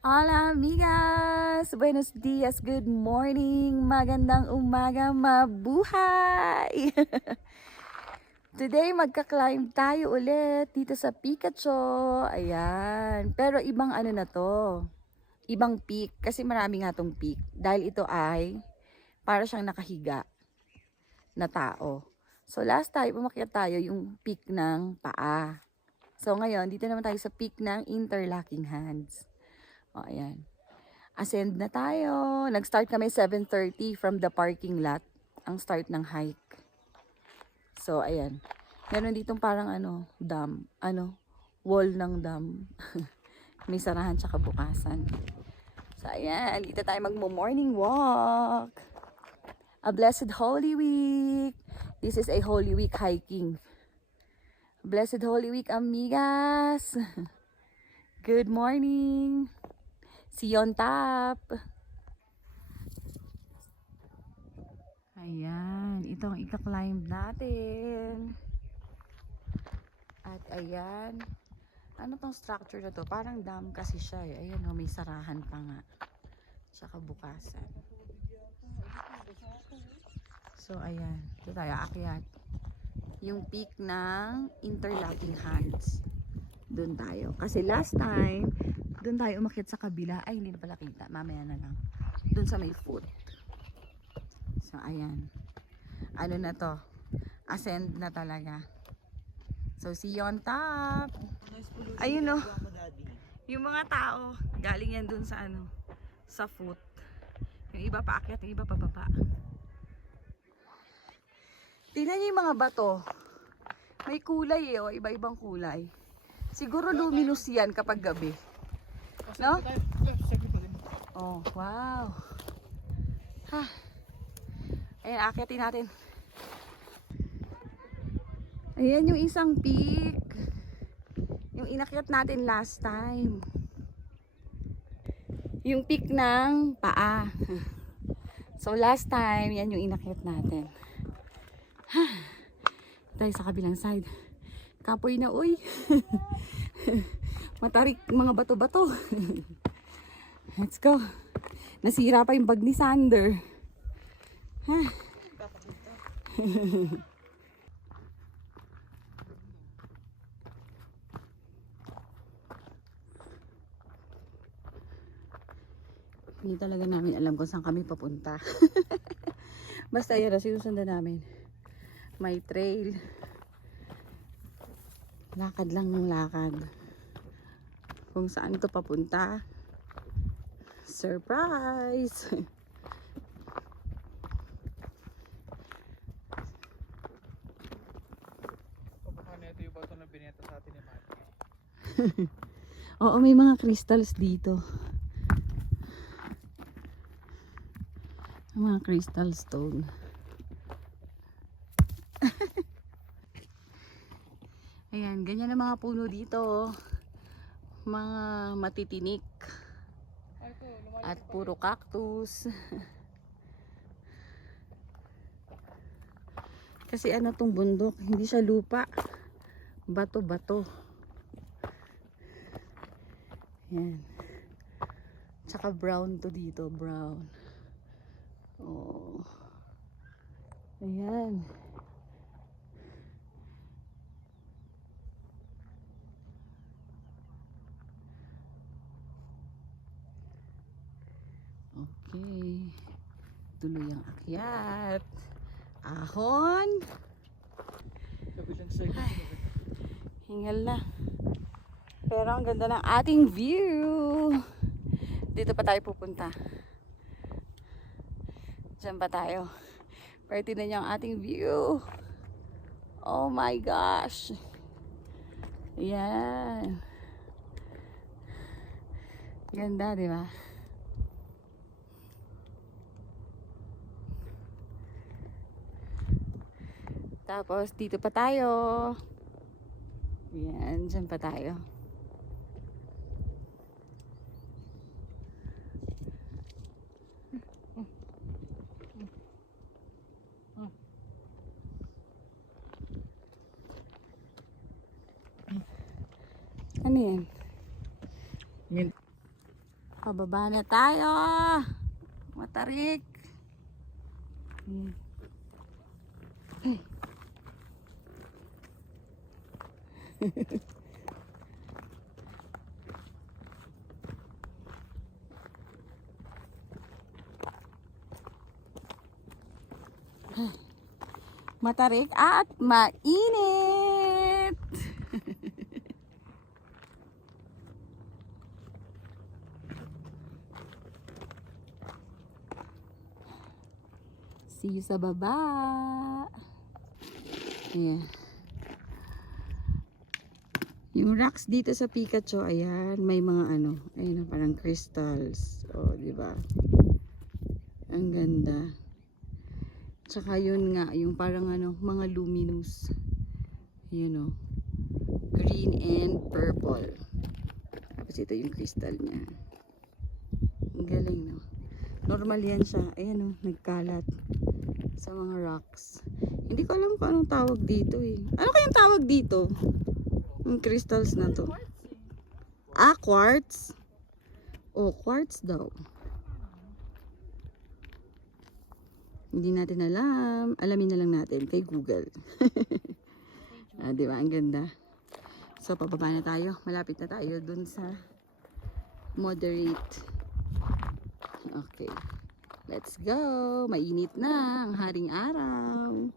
Hola amigas! Buenos dias, good morning, magandang umaga, mabuhay! Today magka-climb tayo ulit dito sa Pikachu. Ayan, pero ibang ano na to, ibang peak kasi marami nga tong peak. Dahil ito ay para siyang nakahiga na tao. So last time umakyat tayo yung peak ng paa. So ngayon dito naman tayo sa peak ng interlocking hands. O ayan. Ascend na tayo. Nag-start kami 7:30 from the parking lot. Ang start ng hike. So, ayan. Meron ditong parang dam. Wall ng dam. May sarahan tsaka bukasan. So, ayan. Dito tayo magmo-morning walk. A blessed Holy Week. This is a Holy Week hiking. Blessed Holy Week, amigas. Good morning. See you on top. Ayan, ito ang ika-climb natin. At ayan, ano tong structure na to? Parang dam kasi siya eh. Ayan o, may sarahan pa nga. Tsaka bukasan. So ayan, ito tayo aakyat. Yung peak ng interlocking hands. Doon tayo. Kasi last time, doon tayo umakyat sa kabila. Ay, hindi na pala kita. Mamaya na lang. Doon sa may foot. So ayan. Ano na to? Ascend na talaga. So see you on top. Ayun o. Yung mga tao, galing yan dun sa sa foot. Yung iba paakyat, yung iba pababa. Tingnan niyo yung mga bato. May kulay eh, oh, iba-ibang kulay. Siguro luminous yan kapag gabi. No? Oh, wow. Ha. Ayan, akyatin natin. Ayan yung isang peak. Yung inakyat natin last time. Yung peak ng paa. So last time, yan yung inakyat natin. Tayo sa kabilang side. Kapoy na uy. Matarik mga bato-bato. Let's go. Nasira pa yung bag ni Sander. Hindi talaga namin alam kung saan kami papunta. Basta yun, sinusundan namin. May trail. Lakad lang ng lakad. Kung saan to papunta. Surprise! Paano ito yung bato na binenta sa atin ni Mati? Oo, may mga crystals dito. Mga crystal stone. Ayan, ganyan ang mga puno dito. Mga matitinik. At puro cactus. Kasi ano tong bundok, hindi siya lupa. Bato-bato. Ayan. Tsaka brown to dito, brown. Oh. Ayan. Okay. Tuloy ang akyat. Ahon. Kabilang side. Hingal na. Pero ang ganda ng ating view. Dito pa tayo pupunta. Diyan pa tayo. Pero tingnan niyo ang ating view. Oh my gosh. Yan. Ganda, di ba? Tapos dito pa tayo. Yan, diyan pa tayo. Ano yan? Yan. Pababa na tayo. Matarik. Ay. Matarik at mainit. See you sa baba. Ayan. Yung rocks dito sa Pikachu, ayan, may mga ano, ayun, parang crystals. Oh, di ba? Ang ganda. Tsaka yun nga, yung parang ano, mga luminous. Yun oh. Green and purple. Tapos ito yung crystal niya. Ang galing, no? Normal yan siya. Ayan oh, nagkalat sa mga rocks. Hindi ko alam kung anong tawag dito eh. Ano kayang tawag dito? Yung crystals na to. Ah, quartz? Oh, quartz daw. Hindi natin alam. Alamin na lang natin kay Google. Ah, di ba? Ang ganda. So, pababa na tayo. Malapit na tayo dun sa moderate. Okay. Let's go. Mainit na ang haring araw.